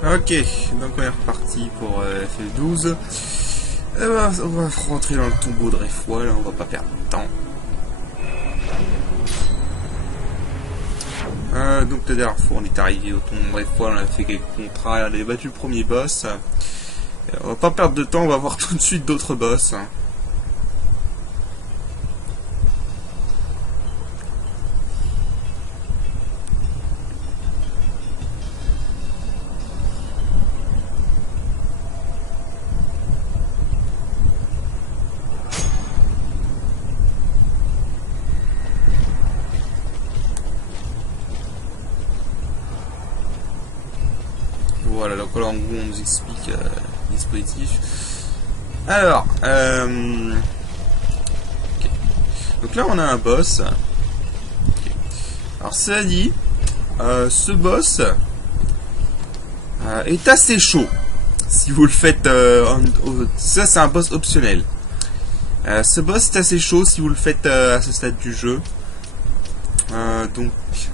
Ok, donc on est reparti pour FF12. On va rentrer dans le tombeau de Réfois, là, on va pas perdre de temps. Donc la dernière fois on est arrivé au tombeau de Réfois, on a fait quelques contrats, on a battu le premier boss. On va pas perdre de temps, on va voir tout de suite d'autres boss. Voilà, donc là en gros on nous explique le dispositif. Alors, okay. Donc là on a un boss. Okay. Alors cela dit, ce boss est assez chaud. Si vous le faites, ça c'est un boss optionnel. Ce boss est assez chaud si vous le faites à ce stade du jeu. Donc, je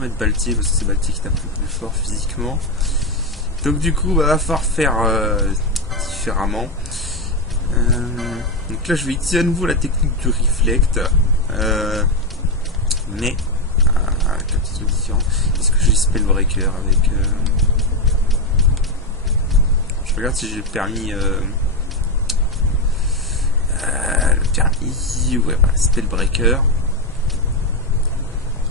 vais mettre Baltier parce que c'est Baltier qui tape le plus fort physiquement. Donc du coup, va falloir faire différemment. Donc là, je vais utiliser à nouveau la technique du reflect, mais avec un petit truc différent. Est-ce que j'ai Spellbreaker avec je regarde si j'ai le permis. Le permis, ouais, voilà, Spellbreaker.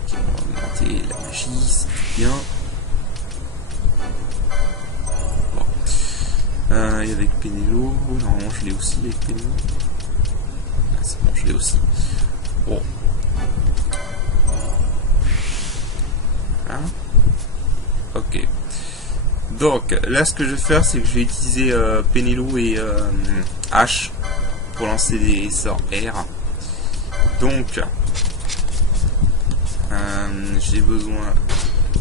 Ok, on va augmenter la magie, c'est bien. Et avec Pénélo, normalement je l'ai aussi avec Pénélo. Ah, c'est bon, je l'ai aussi. Bon. Voilà. Ok. Donc, là ce que je vais faire, c'est que je vais utiliser Pénélo et H pour lancer des sorts R. Donc, j'ai besoin...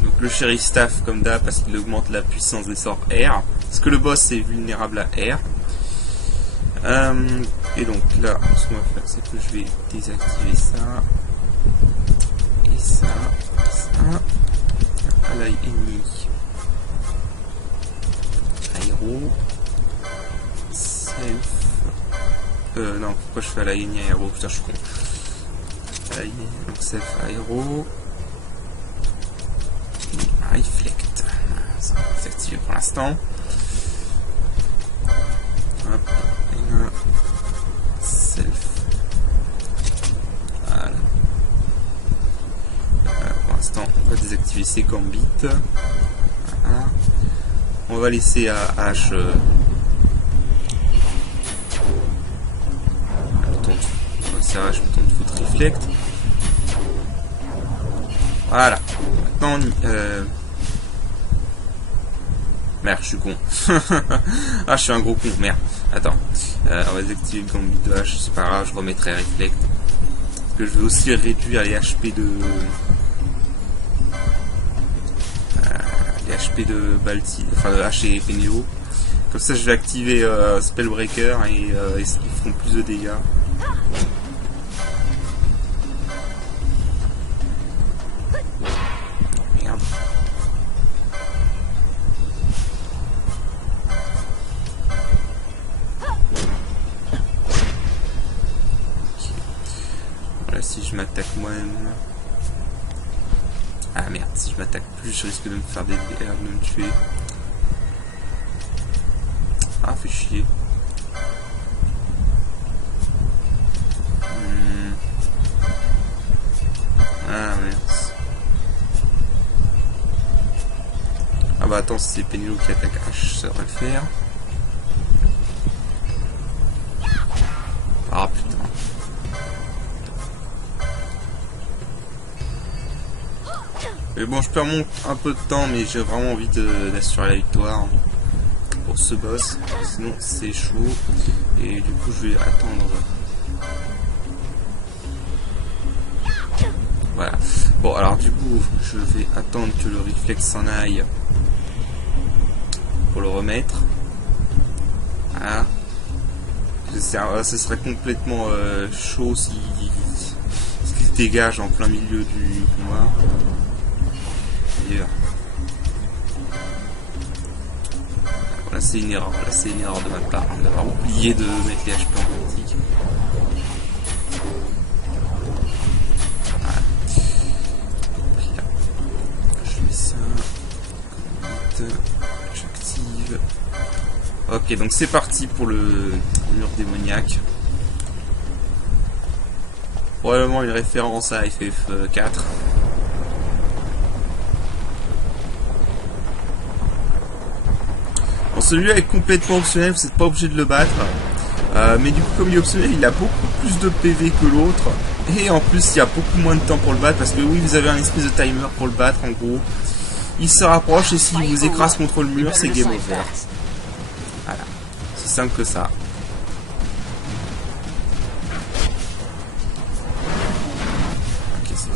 Donc le Sheriff Staff comme d'hab parce qu'il augmente la puissance des sorts R. Parce que le boss est vulnérable à R. Et donc là, ce qu'on va faire, c'est que je vais désactiver ça. Et ça. Ally ennemi. Aéro. Self. Non, pourquoi je fais Ally ennemi aéro? Putain, je suis con. Ally, donc self aéro. Reflect. Ça va s'activer pour l'instant. Hop, et là, self. Voilà. Pour l'instant, on va désactiver ces gambits. Voilà. On va laisser à H. On va laisser à H le temps de foutre reflect. Voilà. Maintenant, merde, je suis con. Ah, je suis un gros con, merde. Attends. On va désactiver le gambit de H, c'est pas grave, je remettrai reflect. Parce que je veux aussi réduire les HP de... les HP de Balti, enfin de H et Pénélo. Comme ça, je vais activer Spellbreaker et ils feront plus de dégâts. Si je m'attaque moi-même... Ah merde, si je m'attaque plus, je risque de me faire des dégâts, de me tuer. Ah, fait chier. Ah merde. Ah bah attends, si c'est Pénélo qui attaque H, ça devrait le faire. Ah putain. Mais bon, je perds un peu de temps, mais j'ai vraiment envie d'assurer la victoire pour ce boss. Sinon, c'est chaud. Et du coup, je vais attendre. Voilà. Bon, alors du coup, je vais attendre que le réflexe s'en aille pour le remettre. Voilà. Ce serait complètement chaud s'il se dégage en plein milieu du combat. c'est une erreur, là c'est une erreur de ma part, hein, d'avoir oublié de mettre les HP en critique. Voilà. Donc là, je fais ça, j'active. Ok, donc c'est parti pour le mur démoniaque. Probablement une référence à FF4. Bon, celui-là est complètement optionnel, vous n'êtes pas obligé de le battre. Mais du coup, comme il est optionnel, il a beaucoup plus de PV que l'autre. Et en plus, il y a beaucoup moins de temps pour le battre. Parce que oui, vous avez un espèce de timer pour le battre, en gros. Il se rapproche et s'il vous écrase contre le mur, c'est game over. Voilà. C'est simple que ça. Ok, c'est bon.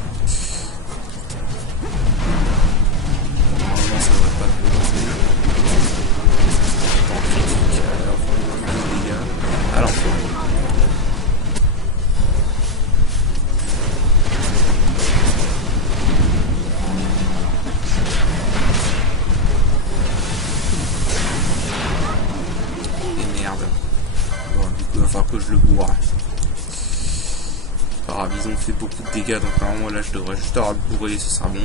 Normalement, ça devrait pas poser. En critique, alors, des dégâts. À l'enfant. Il va falloir que je le bourre. Pas grave, ils ont fait beaucoup de dégâts, donc normalement là je devrais juste avoir le bourrer, ce sera bon.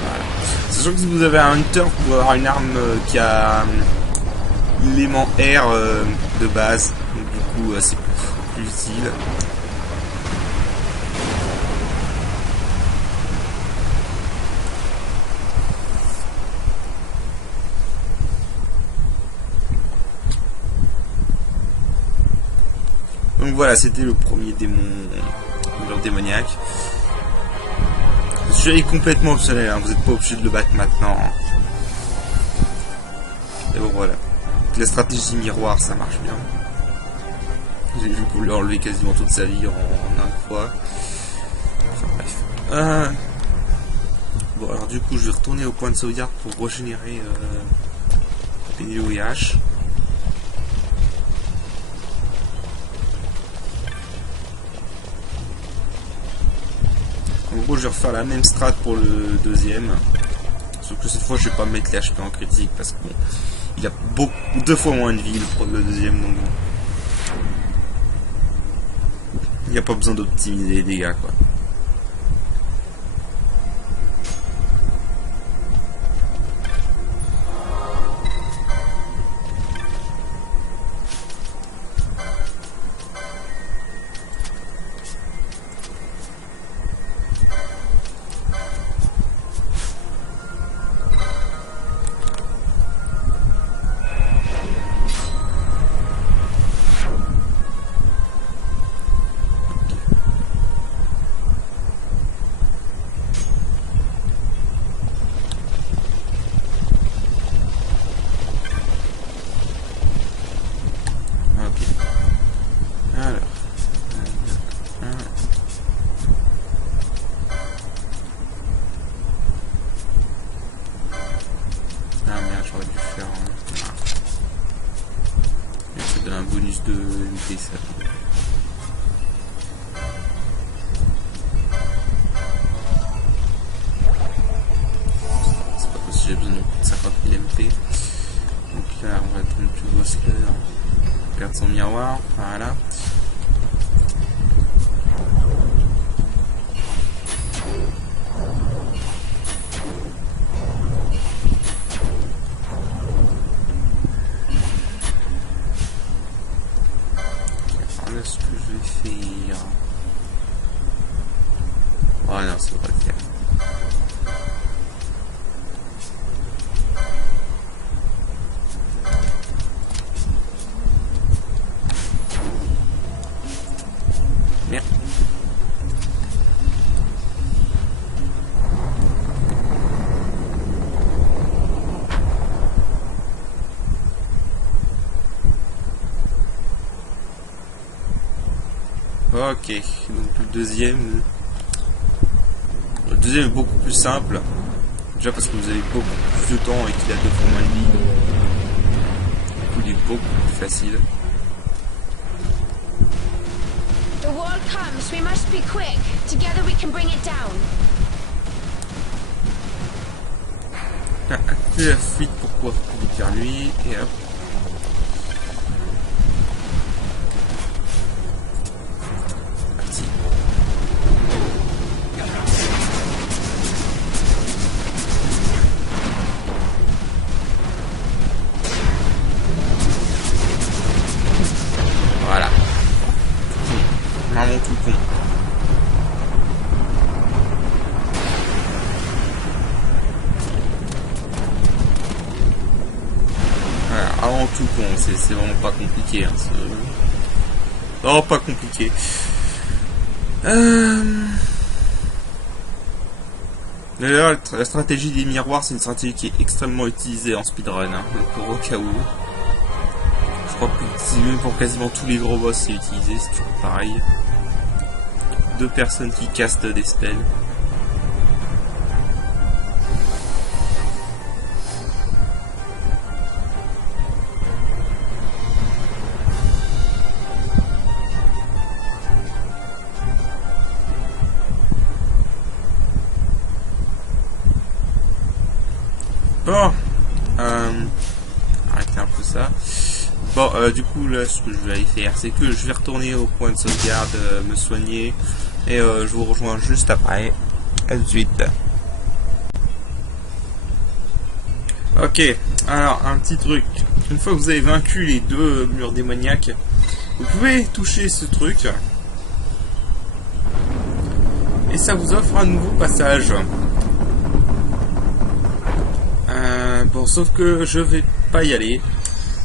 Voilà. Sachant que si vous avez un hunter, vous pouvez avoir une arme qui a l'élément R de base, donc du coup c'est plus utile. Donc voilà, c'était le premier démon, mur démoniaque. Celui-là est complètement optionnel, hein, vous n'êtes pas obligé de le battre maintenant. Et bon voilà. La stratégie miroir, ça marche bien. J'ai vu pour lui enlever quasiment toute sa vie en un fois. Enfin bref. Bon alors du coup je vais retourner au point de sauvegarde pour régénérer PDOIH. En gros, je vais refaire la même strat pour le deuxième. Sauf que cette fois, je vais pas mettre les HP en critique parce que bon, il a deux fois moins de vie le deuxième, donc il n'y a pas besoin d'optimiser les dégâts, quoi. Un bonus de vitesse. C'est pas possible, j'ai besoin de 50 000 MP. Donc là, on va attendre que Vossler perde son miroir. Voilà. Ce que je vais faire. Oh non, ça devrait le faire. Merde. Ok, donc le deuxième est beaucoup plus simple. Déjà parce que vous avez beaucoup plus de temps et qu'il a deux fois moins de vie. Du coup il est beaucoup plus facile. The wall comes. We must be quick. Together we can bring it down. Activer la fuite pour pouvoir plus vite vers lui et hop. Parti. Voilà. Vraiment tout con. Avant tout con, c'est vraiment pas compliqué. Hein, vraiment pas compliqué. D'ailleurs, la stratégie des miroirs, c'est une stratégie qui est extrêmement utilisée en speedrun. Hein, pour au cas où. Je crois que même pour quasiment tous les gros boss, c'est utilisé, c'est toujours pareil. 2 personnes qui castent des spells. Bon, arrêtez un peu ça. Bon, du coup, là, ce que je vais aller faire, c'est que je vais retourner au point de sauvegarde, me soigner, et je vous rejoins juste après. À tout de suite. Ok, alors, un petit truc. Une fois que vous avez vaincu les 2 murs démoniaques, vous pouvez toucher ce truc, et ça vous offre un nouveau passage. Bon, sauf que je vais pas y aller.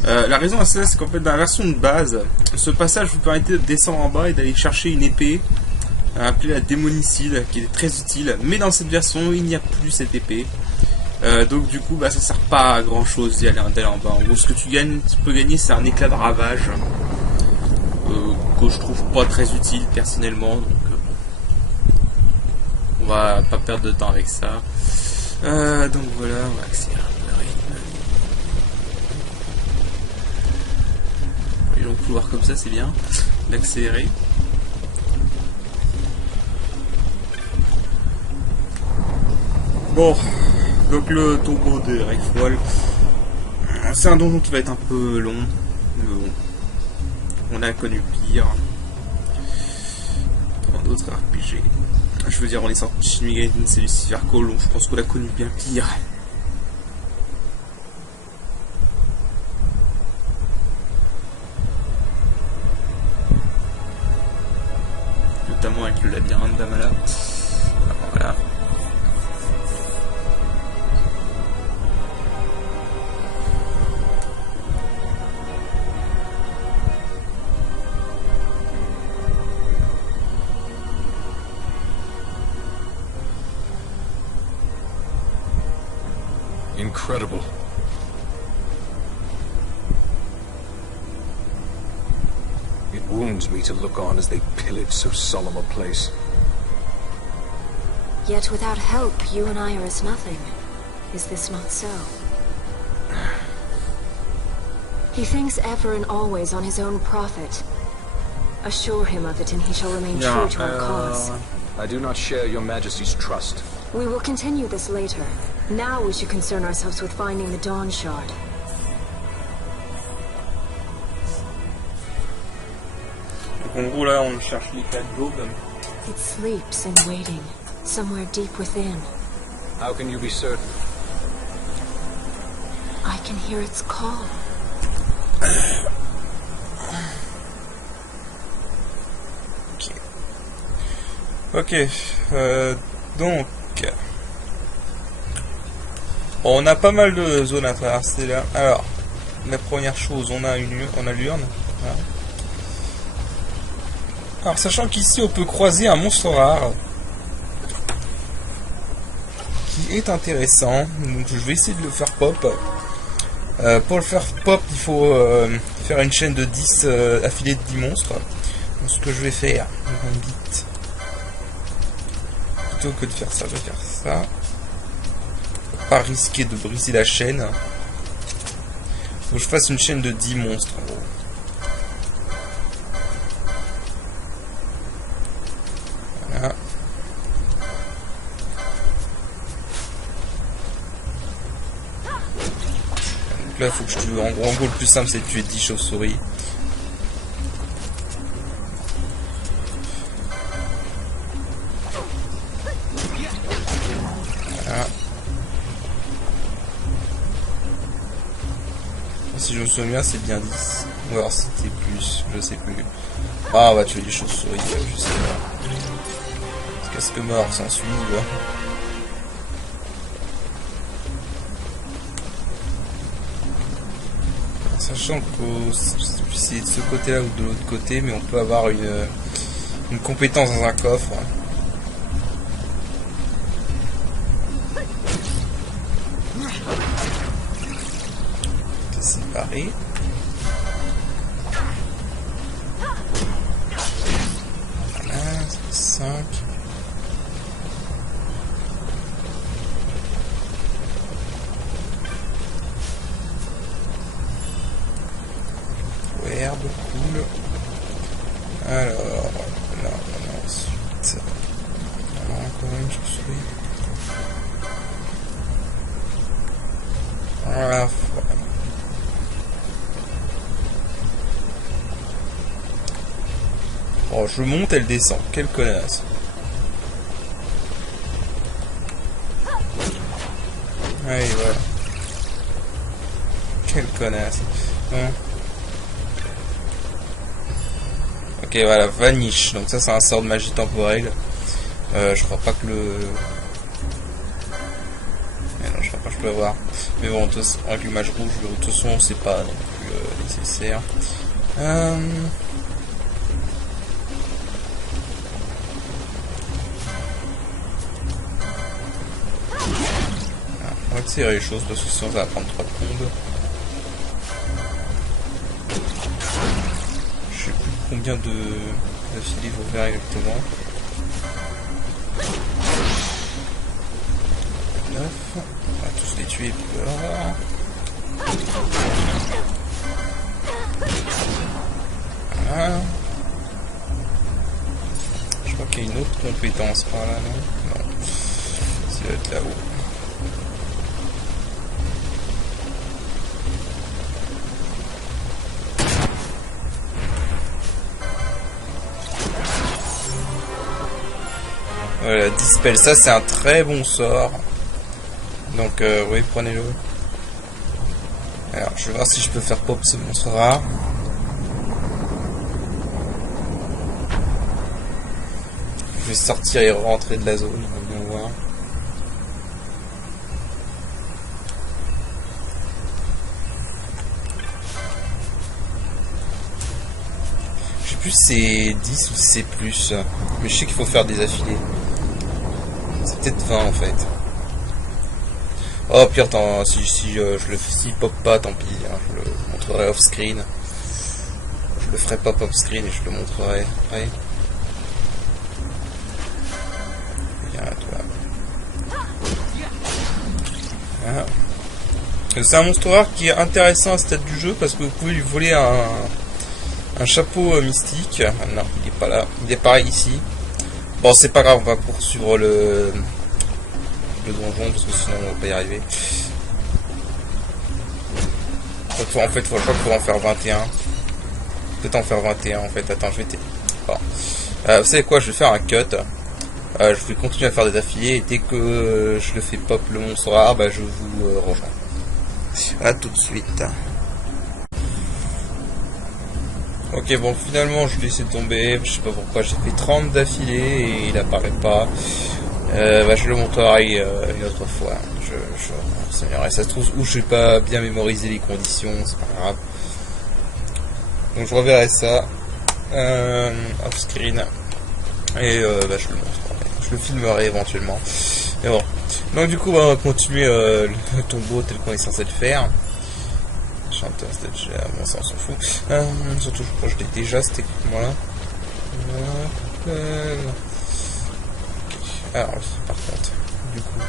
La raison à cela, c'est qu'en fait, dans la version de base, ce passage vous permettait de descendre en bas et d'aller chercher une épée appelée la démonicide, qui est très utile. Mais dans cette version, il n'y a plus cette épée. Donc du coup, bah, ça sert pas à grand chose d'y aller en bas. En gros, ce que tu peux gagner, c'est un éclat de ravage que je trouve pas très utile personnellement. Donc, on va pas perdre de temps avec ça. Donc voilà, on va accélérer un peu le rythme. Les longs couloirs comme ça, c'est bien d'accélérer. Bon, donc le tombeau de Reichswald, c'est un donjon qui va être un peu long, mais bon, on a connu pire dans d'autres RPG. Je veux dire, on est sorti de Shin Megami Tensei Lucifer Call, donc je pense qu'on a connu bien pire. Notamment avec le labyrinthe d'Amala. Voilà. Incredible. It wounds me to look on as they pillage so solemn a place. Yet without help, you and I are as nothing. Is this not so? He thinks ever and always on his own profit. Assure him of it and he shall remain true to our cause. I do not share your Majesty's trust. We will continue this later. Now we should concern ourselves with finding the Dawn Shard. Donc en gros là on cherche l'éclat de l'aube. It sleeps in waiting, somewhere deep within. How can you be certain? I can hear its call. Ok, donc on a pas mal de zones à traverser là. Alors, la première chose, on a l'urne. Voilà. Alors, sachant qu'ici on peut croiser un monstre rare qui est intéressant, donc je vais essayer de le faire pop. Pour le faire pop, il faut faire une chaîne de 10 affilés de 10 monstres. Donc, ce que je vais faire, vite. Plutôt que de faire ça, je vais faire ça. Pas risquer de briser la chaîne. Faut que je fasse une chaîne de 10 monstres en gros. là, faut que je tue. En gros, le plus simple, c'est de tuer 10 chauves-souris. Voilà. Si je me souviens bien, c'est bien 10. Ou alors c'était plus, je sais plus. Ah, on va tuer les chauves-souris, je sais pas. Parce que mort s'en suivent. Sachant que c'est de ce côté-là ou de l'autre côté, mais on peut avoir une compétence dans un coffre. C'est séparé. Voilà, 5. Herbe, cool. Alors, là, ensuite. Alors, encore une chauve-souris. Voilà. Oh, je monte, elle descend. Quelle connasse. Allez, voilà. Quelle connasse. Hein. Ok, voilà, Vanish. Donc ça, c'est un sort de magie temporelle. Je crois pas que le... Mais non, je crois pas que je peux avoir. Mais bon, avec l'image rouge, de toute façon, c'est pas non plus nécessaire. On va accélérer les choses parce que sinon, ça va prendre 3 secondes. Combien de filets il faut faire exactement? 9. On va tous les tuer puis voilà. Voilà. Je crois qu'il y a une autre compétence par là, non? Non. Ça doit être là-haut. Voilà, Dispel, ça c'est un très bon sort. Donc oui, prenez-le. Alors, je vais voir si je peux faire pop ce monstre rare. Je vais sortir et rentrer de la zone, on va bien voir. Je sais plus si c'est 10 ou si c'est plus. Mais je sais qu'il faut faire des affilés. C'est peut-être 20 en fait. Oh pire, attends, si je le fais, si pop pas, tant pis, hein, je le montrerai off screen. Je le ferai pas off screen et je le montrerai après. Viens toi. Voilà. C'est un monstre rare qui est intéressant à ce stade du jeu parce que vous pouvez lui voler un chapeau mystique. Ah, non, il est pas là. Il est pareil ici. Bon, c'est pas grave, on va poursuivre le donjon parce que sinon on va pas y arriver. En fait, je crois qu'il faut en faire 21. Peut-être en faire 21 en fait. Attends, je vais t'aider. Bon. Vous savez quoi, je vais faire un cut. Je vais continuer à faire des affilés et dès que je le fais pop le monstre rare, bah, je vous rejoins. À tout de suite. Ok, bon, finalement, je l'ai laissé tomber. Je sais pas pourquoi, j'ai fait 30 d'affilée et il apparaît pas. Bah, je le montrerai une autre fois. Je renseignerai. Ça se trouve, ou je n'ai pas bien mémorisé les conditions, c'est pas grave. Donc, je reverrai ça off screen. Et bah, je le montrerai. Je le filmerai éventuellement. Mais bon. Donc, du coup, bah, on va continuer le tombeau tel qu'on est censé le faire. Chanteur, c'était déjà. Bon, ça, on s'en fout. Surtout, je crois que je l'ai déjà, c'était moi. Alors, par contre, du coup,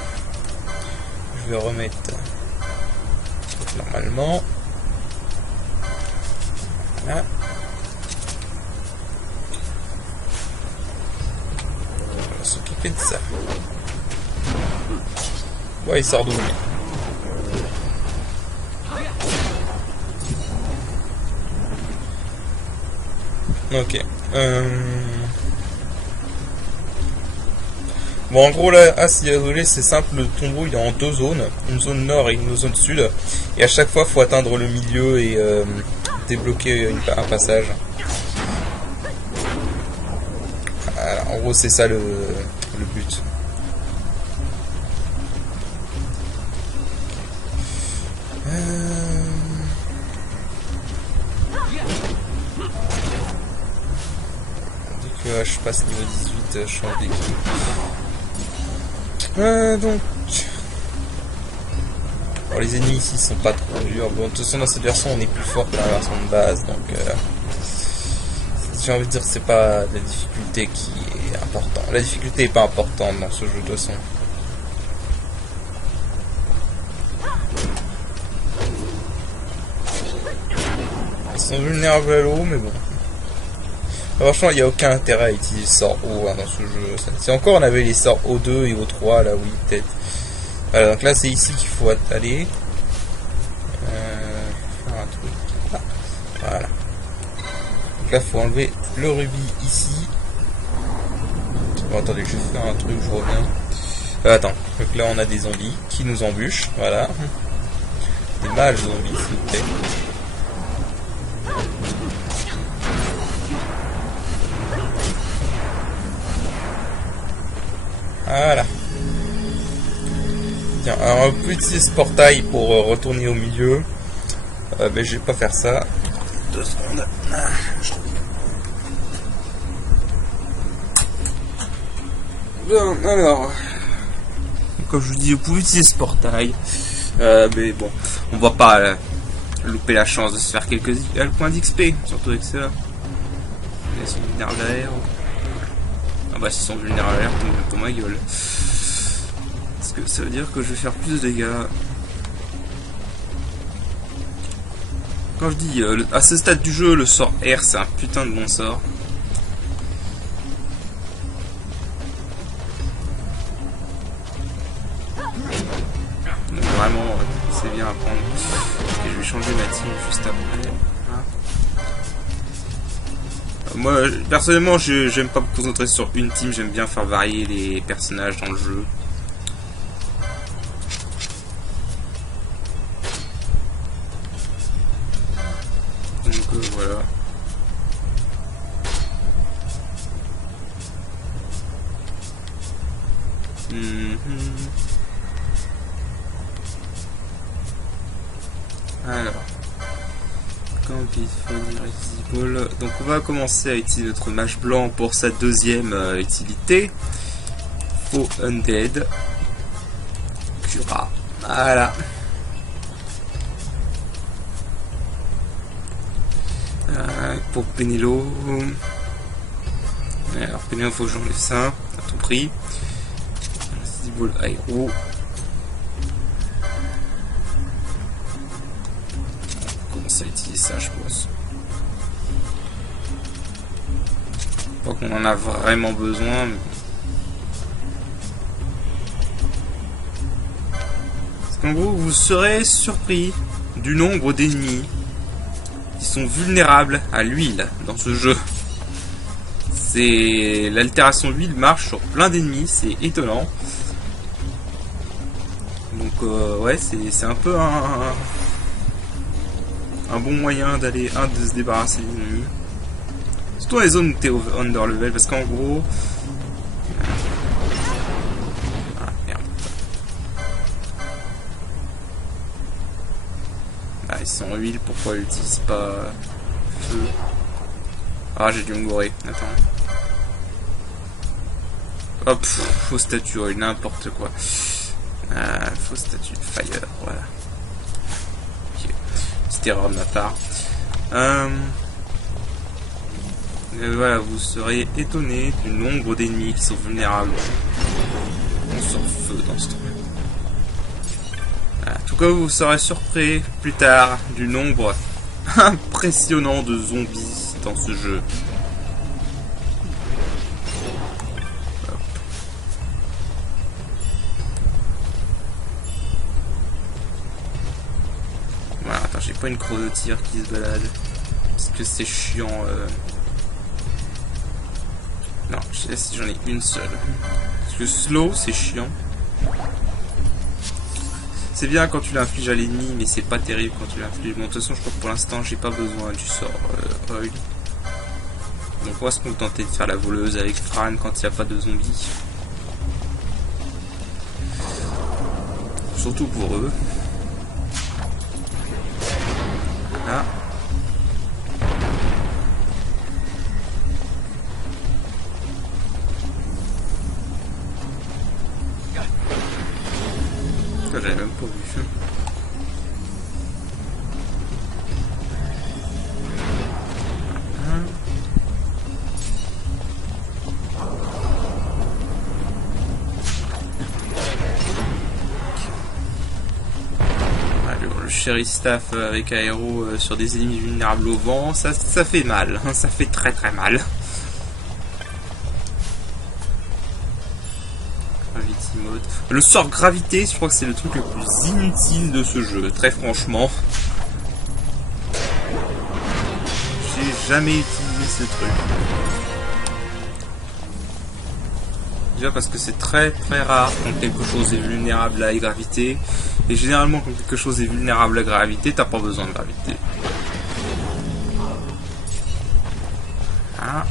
je vais remettre normalement. Voilà. On va s'occuper de ça. Ouais, il sort d'où lui? Ok. Bon, en gros, là, si désolé, c'est simple, le tombeau, il est en 2 zones. Une zone nord et une zone sud. Et à chaque fois, il faut atteindre le milieu et débloquer un passage. Voilà, en gros, c'est ça le but. Dès que je passe niveau 18, je change d'équipe. Donc... Alors, les ennemis ici sont pas trop durs. Bon, de toute façon, dans cette version, on est plus fort que la version de base. Donc, j'ai envie de dire que c'est pas la difficulté qui est importante. La difficulté est pas importante dans ce jeu de toute façon. Ils sont vulnérables à l'eau, mais bon. Franchement, il n'y a aucun intérêt à utiliser sort O dans ce jeu. Si encore on avait les sorts O2 et O3, là oui, peut-être. Voilà, donc là c'est ici qu'il faut aller. Faire un truc. Ah, voilà. Donc là, il faut enlever le rubis ici. Bon, attendez, je vais faire un truc, je reviens. Attends, donc là on a des zombies qui nous embûchent, voilà. Des mâles zombies, s'il vous plaît. Voilà. Tiens, alors on peut utiliser ce portail pour retourner au milieu. Mais je vais pas faire ça. 2 secondes. Bien, alors. Comme je vous dis, vous pouvez utiliser ce portail. Mais bon, on va pas louper la chance de se faire quelques points d'XP. Surtout avec ça. Ils sont vulnérables à l'air. Ah bah s'ils sont vulnérables à l'air, pour ma gueule. Parce que ça veut dire que je vais faire plus de dégâts. Quand je dis à ce stade du jeu, le sort R c'est un putain de bon sort. Donc vraiment, c'est bien à prendre. Et je vais changer ma team juste après. Moi, personnellement, j'aime pas me concentrer sur une team, j'aime bien faire varier les personnages dans le jeu. Donc voilà. Alors. Donc on va commencer à utiliser notre mage blanc pour sa deuxième utilité. Faux Undead. Cura. Voilà. Pour Pénélo. Alors Pénélo, faut que j'enlève ça à tout prix. Ball Aero. À utiliser ça, je pense. Pas qu'on en a vraiment besoin, mais... Parce qu'en gros, vous serez surpris du nombre d'ennemis qui sont vulnérables à l'huile dans ce jeu. C'est l'altération d'huile marche sur plein d'ennemis, c'est étonnant. Donc ouais, c'est un peu un bon moyen d'aller de se débarrasser des ennemis. Surtout dans les zones où t'es under level, parce qu'en gros... Ah merde. Ah ils sont en huile, pourquoi ils n'utilisent pas feu? Ah j'ai dû me gourer, attends. Hop, faux statue, n'importe quoi. Faux statue, fire, voilà. Erreur de ma part. Voilà, vous serez étonné du nombre d'ennemis qui sont vulnérables. On sort feu dans ce truc. Voilà. En tout cas, vous serez surpris plus tard du nombre impressionnant de zombies dans ce jeu. J'ai pas une croix de tir qui se balade parce que c'est chiant Non, je sais si j'en ai une seule. Parce que slow, c'est chiant. C'est bien quand tu l'infliges à l'ennemi, mais c'est pas terrible quand tu l'infliges. Bon, de toute façon, je crois que pour l'instant, j'ai pas besoin du sort oil. Donc on va se contenter de faire la voleuse avec Fran quand il n'y a pas de zombies. Surtout pour eux. Là. J'avais même pas vu. Le Sherry Staff avec aéro sur des ennemis vulnérables au vent, ça fait mal, hein, ça fait très très mal. Gravity mode. Le sort gravité, je crois que c'est le truc le plus inutile de ce jeu, très franchement. J'ai jamais utilisé ce truc. Déjà parce que c'est très très rare quand quelque chose est vulnérable à la gravité. Et généralement quand quelque chose est vulnérable à la gravité, t'as pas besoin de gravité. Ah.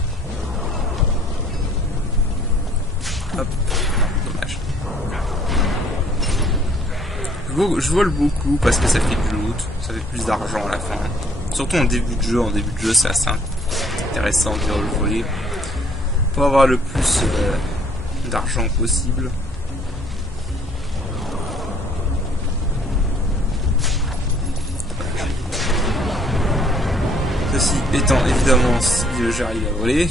Hop. Non, dommage. Je vole beaucoup parce que ça fait du loot, ça fait plus d'argent à la fin. Surtout en début de jeu, c'est assez intéressant de voler. Pour avoir le plus d'argent possible. Ceci étant évidemment si j'arrive à voler.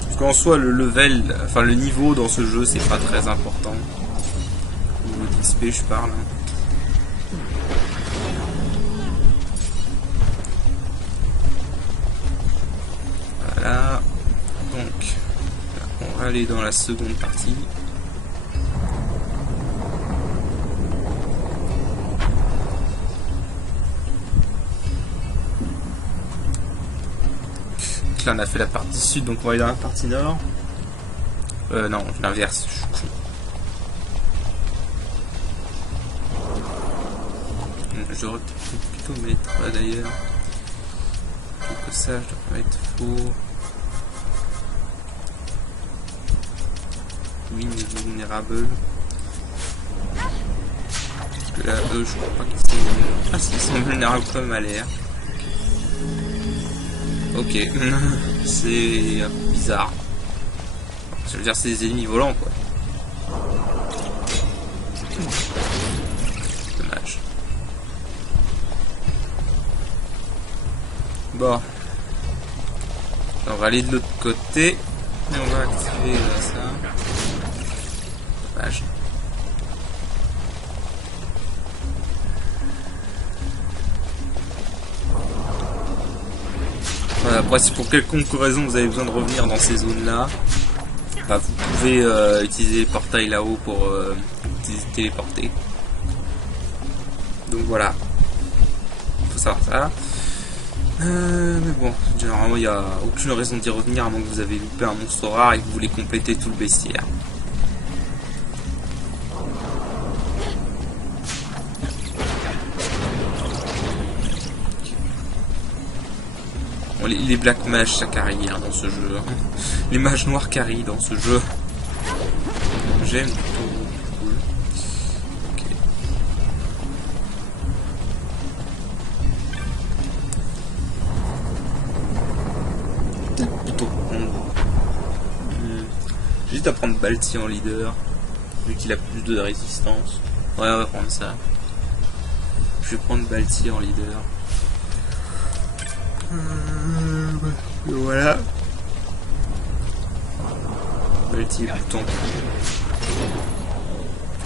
Parce qu'en soi le level, enfin le niveau dans ce jeu c'est pas très important. Au niveau d'XP je parle. Voilà. Donc on va aller dans la seconde partie. Là on a fait la partie sud, donc on va aller dans la partie nord. Non, l'inverse, je suis con. J'aurais plutôt mettre d'ailleurs. Plutôt que ça, je dois mettre faux. Win vulnérable. Parce que là, eux, je crois pas qu'ils sont. Ah, si, ils sont vulnérables comme à l'air. Ok, c'est bizarre. Ça veut dire c'est des ennemis volants quoi. Dommage. Bon. On va aller de l'autre côté. Et on va activer ça. Dommage. Voilà, après si pour quelconque raison vous avez besoin de revenir dans ces zones là, bah, vous pouvez utiliser les portails là-haut pour téléporter. Donc voilà, faut savoir ça. Mais bon, généralement il n'y a aucune raison d'y revenir à moins que vous avez loupé un monstre rare et que vous voulez compléter tout le bestiaire. Bon, les black mages ça carry hein, dans ce jeu. Les mages noirs carry dans ce jeu. J'aime plutôt. Cool. Ok. Plutôt prendre. J'hésite à prendre Balti en leader. Vu qu'il a plus de résistance. Ouais, on va prendre ça. Je vais prendre Balti en leader. Voilà. Balti est tout en coup.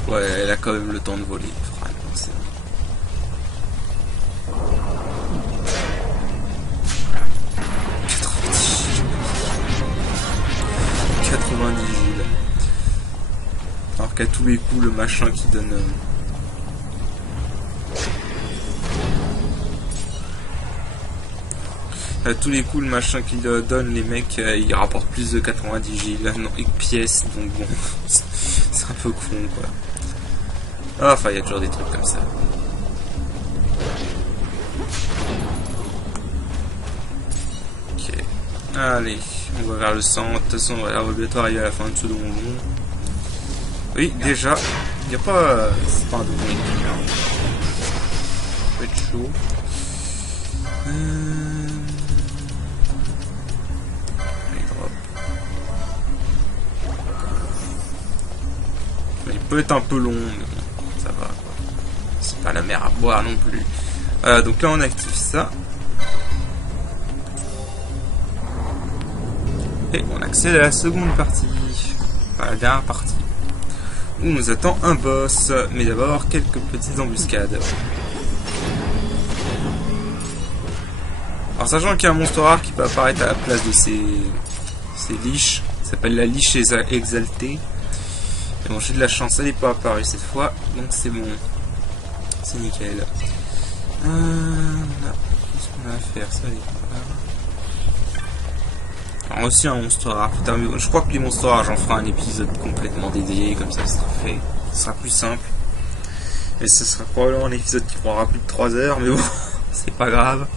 Ouais, elle a quand même le temps de voler. Fran, c'est bon. 90 Jules. Alors qu'à tous les coups, le machin qui donne... tous les coups, le machin qu'ils donnent, les mecs, ils rapportent plus de 90 giles, non, et pièces, donc bon, c'est un peu con, quoi. Ah, enfin, il y a toujours des trucs comme ça. Ok. Allez, on va vers le centre. De toute façon, on va bientôt arriver à la fin de ce donjon. Oui, déjà, il n'y a pas... c'est pas un donjon équilibré. Ça peut être chaud. Il peut être un peu long, mais bon, ça va, quoi. C'est pas la mer à boire non plus. Donc là on active ça. Et on accède à la seconde partie. Enfin, la dernière partie. Où nous attend un boss. Mais d'abord quelques petites embuscades. Alors sachant qu'il y a un monstre rare qui peut apparaître à la place de ces liches. Ça s'appelle la liche exaltée. Et bon, j'ai de la chance, elle n'est pas apparue cette fois, donc c'est bon. C'est nickel. Qu'est-ce qu'on a à faire? Ça, elle est pas là. Alors aussi un monstre rare. Putain, mais je crois que les monstres rares, j'en ferai un épisode complètement dédié, comme ça sera fait. Ce sera plus simple. Et ce sera probablement un épisode qui prendra plus de 3 heures, mais bon, c'est pas grave.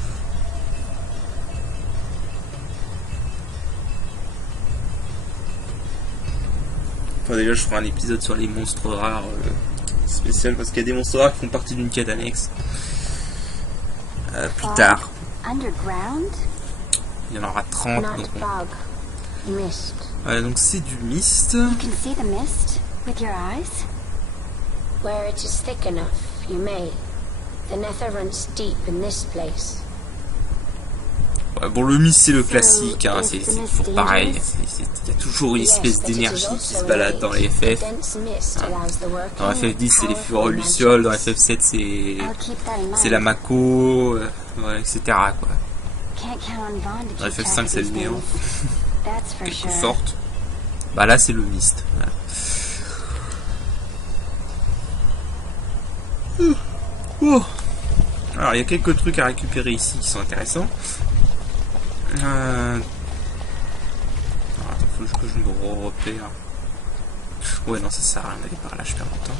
Déjà je ferai un épisode sur les monstres rares spécial parce qu'il y a des monstres rares qui font partie d'une quête annexe plus tard. Il y en aura 30 donc c'est du mist. Where it is thick enough, you may. The nether runs deep in this place. Ouais, bon, le mist c'est le classique, hein, c'est toujours pareil. Il y a toujours une espèce d'énergie qui se balade dans les FF. Hein. Dans FF10 c'est les fureurs lucioles, dans FF7 c'est la Mako, ouais, etc. Quoi. Dans FF5 c'est le néant. Quelque sorte. Bah là c'est le mist. Voilà. Oh. Alors il y a quelques trucs à récupérer ici qui sont intéressants. Attends, faut que je me repère. Ouais, non, ça sert à rien d'aller par là, je perds mon temps.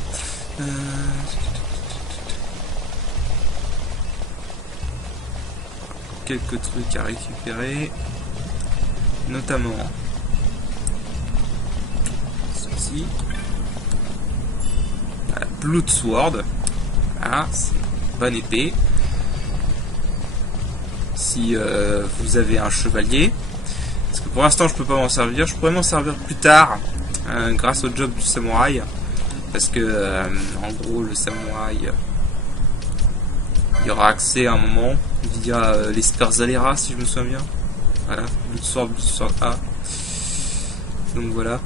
Quelques trucs à récupérer. Notamment ceci. La Blood Sword. Ah, c'est une bonne épée. Si vous avez un chevalier, parce que pour l'instant je peux pas m'en servir, je pourrais m'en servir plus tard grâce au job du samouraï, parce que en gros le samouraï il y aura accès à un moment via les Sperzalera si je me souviens bien. Voilà, Blood Sword A. Donc voilà.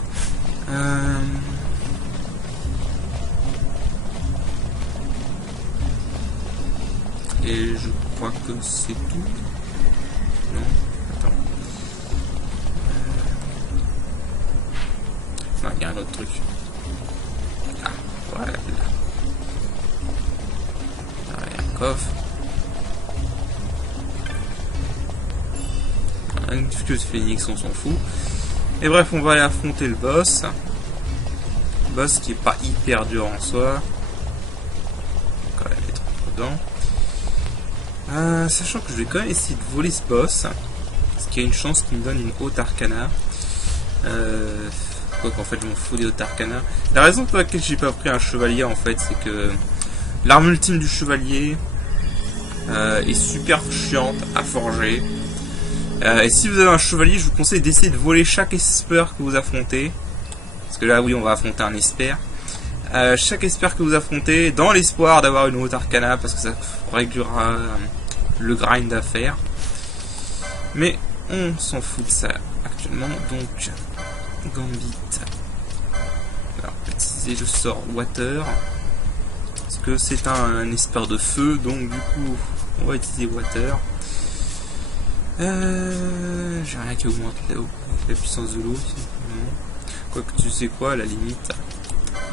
Et je crois que c'est tout. Non, attends. Non, il y a un autre truc. Ah, voilà. Ah, il y a un coffre. Une queue de phénix, on s'en fout. Et bref, on va aller affronter le boss. Boss qui est pas hyper dur en soi. Quand même être dedans. Sachant que je vais quand même essayer de voler ce boss, parce qu'il y a une chance qu'il me donne une haute arcana. Quoi qu'en fait je m'en fous des hautes arcana. La raison pour laquelle j'ai pas pris un chevalier en fait, c'est que l'arme ultime du chevalier est super chiante à forger. Et si vous avez un chevalier, je vous conseille d'essayer de voler chaque esper que vous affrontez. Parce que là oui on va affronter un esper. Chaque esper que vous affrontez, dans l'espoir d'avoir une haute arcana, parce que ça réglera le grind à faire. Mais on s'en fout de ça actuellement, donc Gambit. Alors utiliser le sort Water, parce que c'est un esper de feu, donc du coup on va utiliser Water. J'ai rien qui augmente la puissance de l'eau, quoique tu sais quoi à la limite.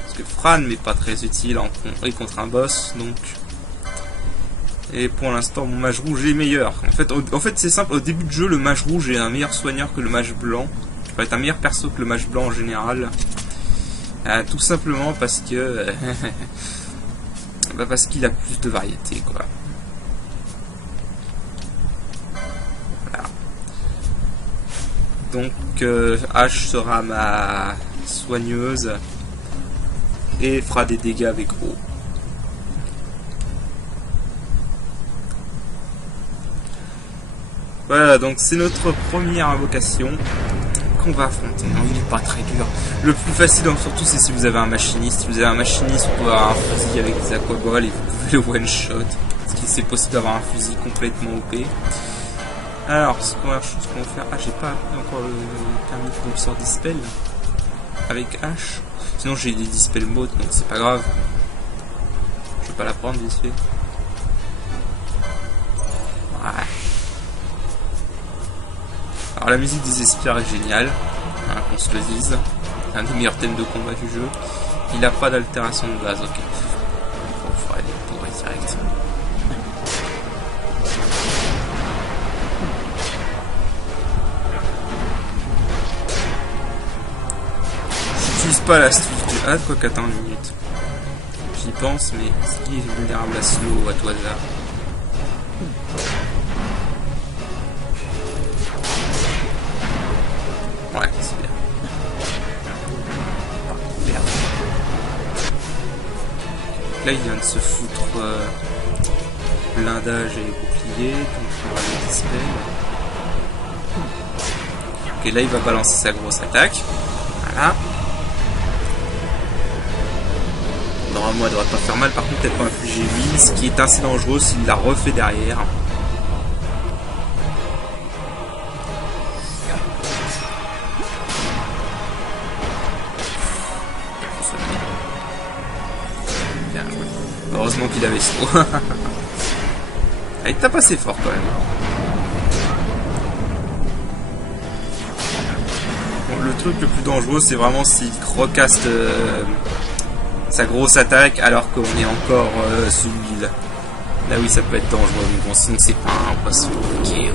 Parce que Fran n'est pas très utile contre un boss, donc Et pour l'instant, mon mage rouge est meilleur. En fait c'est simple. Au début de jeu, le mage rouge est un meilleur soigneur que le mage blanc. Il va être un meilleur perso que le mage blanc en général. Tout simplement parce que... parce qu'il a plus de variété, quoi. Voilà. Donc, Ash sera ma soigneuse et fera des dégâts avec eau. Voilà, donc c'est notre première invocation qu'on va affronter. Non, il n'est pas très dur. Le plus facile, donc, surtout, c'est si vous avez un machiniste. Si vous avez un machiniste, vous pouvez avoir un fusil avec des aquaballs et vous pouvez le one-shot. Parce que c'est possible d'avoir un fusil complètement OP. Alors, la première chose qu'on va faire... Ah, j'ai pas appris encore le permis pour le sort Dispel. Avec H. Sinon, j'ai des Dispel mode, donc c'est pas grave. Je vais pas la prendre, vite fait. Ouais. Alors la musique des Esprits est géniale, hein, qu'on se le dise. C'est un des meilleurs thèmes de combat du jeu. Il n'a pas d'altération de base, ok. Il faut aller pour direct. J'utilise pas l'astuce du hard, quoi qu'attends une minute. J'y pense, mais ce qui est vulnérable à slow à tout hasard. Ouais, c'est bien. Merde. Là, il vient de se foutre blindage et bouclier, donc on va le dispel. Ok, là, il va balancer sa grosse attaque. Voilà. Normalement, elle devrait pas faire mal, par contre, elle peut infliger 8, ce qui est assez dangereux s'il la refait derrière. Heureusement qu'il avait slow. Il tape assez fort quand même. Bon, le truc le plus dangereux, c'est vraiment s'il crocaste sa grosse attaque alors qu'on est encore sous l'huile. Là oui, ça peut être dangereux, mais bon, sinon c'est pas un boss compliqué.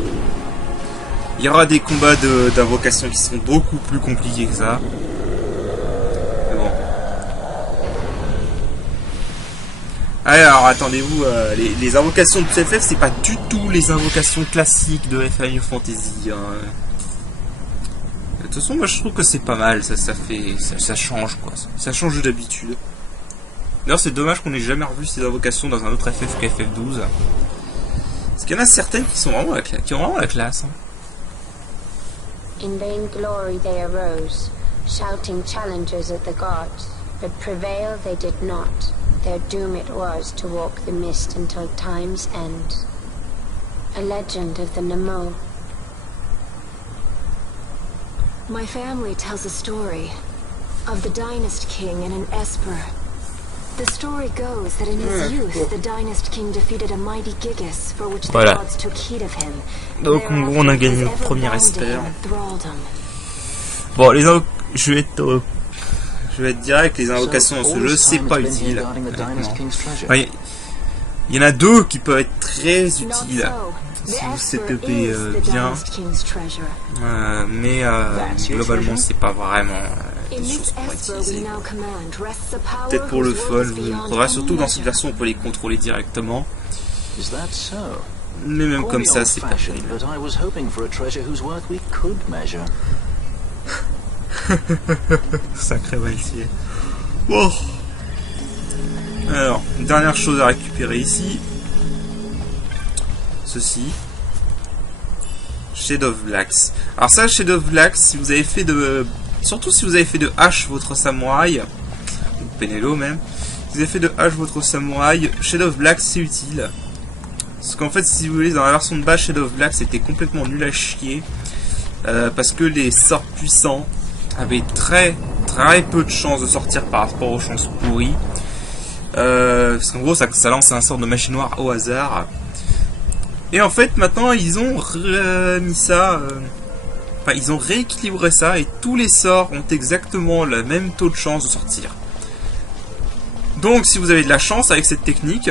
Il y aura des combats d'invocation qui seront beaucoup plus compliqués que ça. Alors attendez-vous, les invocations de FF, c'est pas du tout les invocations classiques de Final Fantasy. Hein. De toute façon, moi je trouve que c'est pas mal, ça change quoi, ça change d'habitude. D'ailleurs, c'est dommage qu'on ait jamais revu ces invocations dans un autre FF que FF12. Parce qu'il y en a certaines qui sont vraiment qui ont vraiment la classe. Hein. In vain glory they arose, shouting challenges at the gods, but prevail they did not. Their doom it was to walk the mist until time's end. A legend of the Nemo. My family tells a story of the Dynast King and an Esper. The story goes that in his youth, the Dynast King defeated a mighty Gigas for which the gods took heed of him. Donc en gros, on a gagné notre premier Esper. Bon, je vais être direct, les invocations dans ce jeu, c'est pas utile. Il y en a deux qui peuvent être très utiles si vous setupez bien, mais globalement c'est pas vraiment des choses qu'on va utiliser. Peut-être pour le fun, vous me prendrez, surtout dans cette version on peut les contrôler directement. Mais même comme ça, c'est pas terrible. Sacré valsier. Bon. Alors, une dernière chose à récupérer ici. Ceci. Shade of Blacks. Alors ça, Shade of Blacks, si vous avez fait de... Surtout si vous avez fait de H votre samouraï, ou Penelo même, si vous avez fait de H votre samouraï, Shade of Blacks c'est utile. Parce qu'en fait, si vous voulez, dans la version de base, Shade of Blacks c'était complètement nul à chier. Parce que les sorts puissants avaient très peu de chances de sortir par rapport aux chances pourries. Parce qu'en gros, ça lance un sort de machine noire au hasard. Et en fait, maintenant, ils ont remis ça... Enfin, ils ont rééquilibré ça et tous les sorts ont exactement le même taux de chance de sortir. Donc, si vous avez de la chance avec cette technique,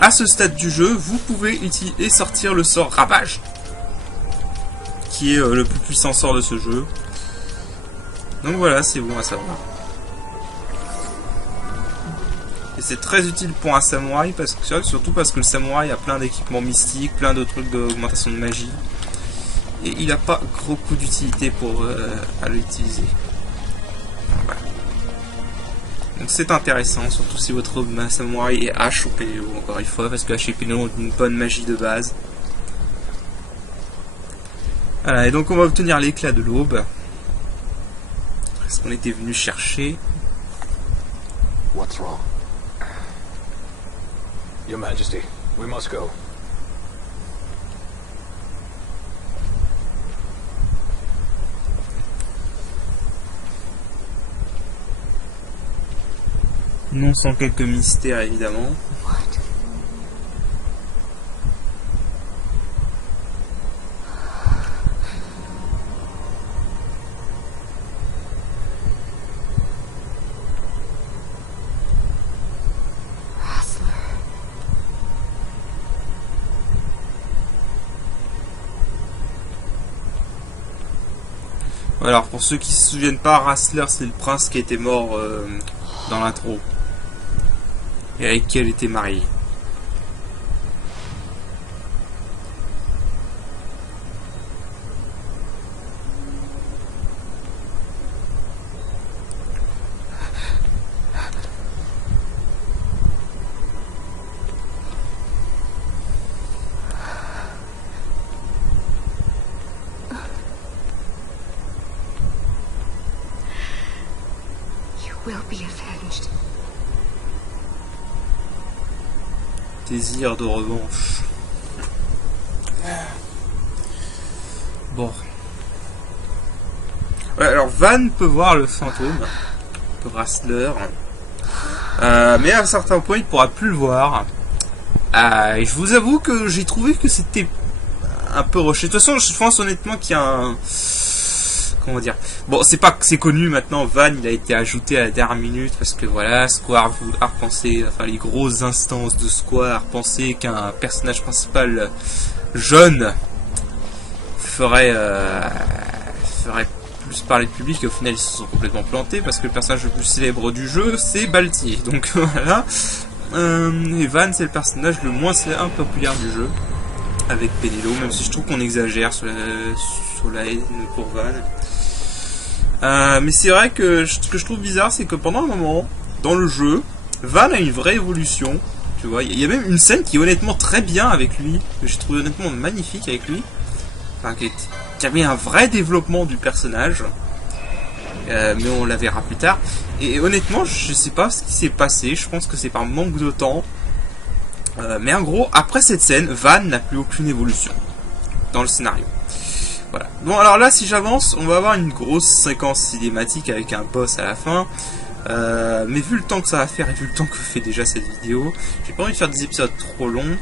à ce stade du jeu, vous pouvez utiliser et sortir le sort Ravage, qui est le plus puissant sort de ce jeu. Donc voilà, c'est bon à savoir. Et c'est très utile pour un samouraï, surtout parce que le samouraï a plein d'équipements mystiques, plein de trucs d'augmentation de magie. Et il n'a pas gros coup d'utilité pour à l'utiliser. Voilà. Donc c'est intéressant, surtout si votre samouraï est H ou Pénélo, encore une fois, parce que H et Pénélo ont une bonne magie de base. Voilà, et donc on va obtenir l'éclat de l'aube. Ce qu'on était venu chercher. What's wrong? Your Majesty, we must go. Non sans quelques mystères évidemment. What? Alors pour ceux qui se souviennent pas, Rassler c'est le prince qui était mort dans l'intro. Et avec qui elle était mariée. Will be avenged. Désir de revanche. Bon. Ouais, alors Van peut voir le fantôme de Rassler. Mais à un certain point il pourra plus le voir. Et je vous avoue que j'ai trouvé que c'était un peu rushé. De toute façon je pense honnêtement qu'il y a un... Comment dire? Bon, c'est pas que c'est connu maintenant, Van il a été ajouté à la dernière minute parce que voilà, Square a repensé, enfin les grosses instances de Square pensaient qu'un personnage principal jeune ferait plus parler de public, et au final ils se sont complètement plantés parce que le personnage le plus célèbre du jeu c'est Baltier. Donc voilà. Et Van c'est le personnage le moins impopulaire du jeu avec Pénélo, même si je trouve qu'on exagère sur la haine pour Van. Mais c'est vrai que ce que je trouve bizarre, c'est que pendant un moment, dans le jeu, Van a une vraie évolution. Tu vois, il y a même une scène qui est honnêtement très bien avec lui, que j'ai trouvé honnêtement magnifique avec lui. Enfin, qui avait un vrai développement du personnage. Mais on la verra plus tard. Et honnêtement, je sais pas ce qui s'est passé. Je pense que c'est par manque de temps. Mais en gros, après cette scène, Van n'a plus aucune évolution dans le scénario. Voilà. Bon, alors là, si j'avance, on va avoir une grosse séquence cinématique avec un boss à la fin. Mais vu le temps que ça va faire et vu le temps que fait déjà cette vidéo, j'ai pas envie de faire des épisodes trop longs.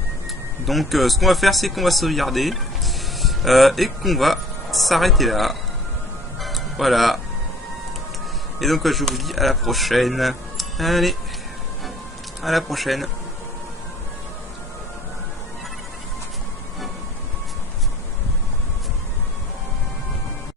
Donc, ce qu'on va faire, c'est qu'on va sauvegarder et qu'on va s'arrêter là. Voilà. Et donc, je vous dis à la prochaine. Allez, à la prochaine.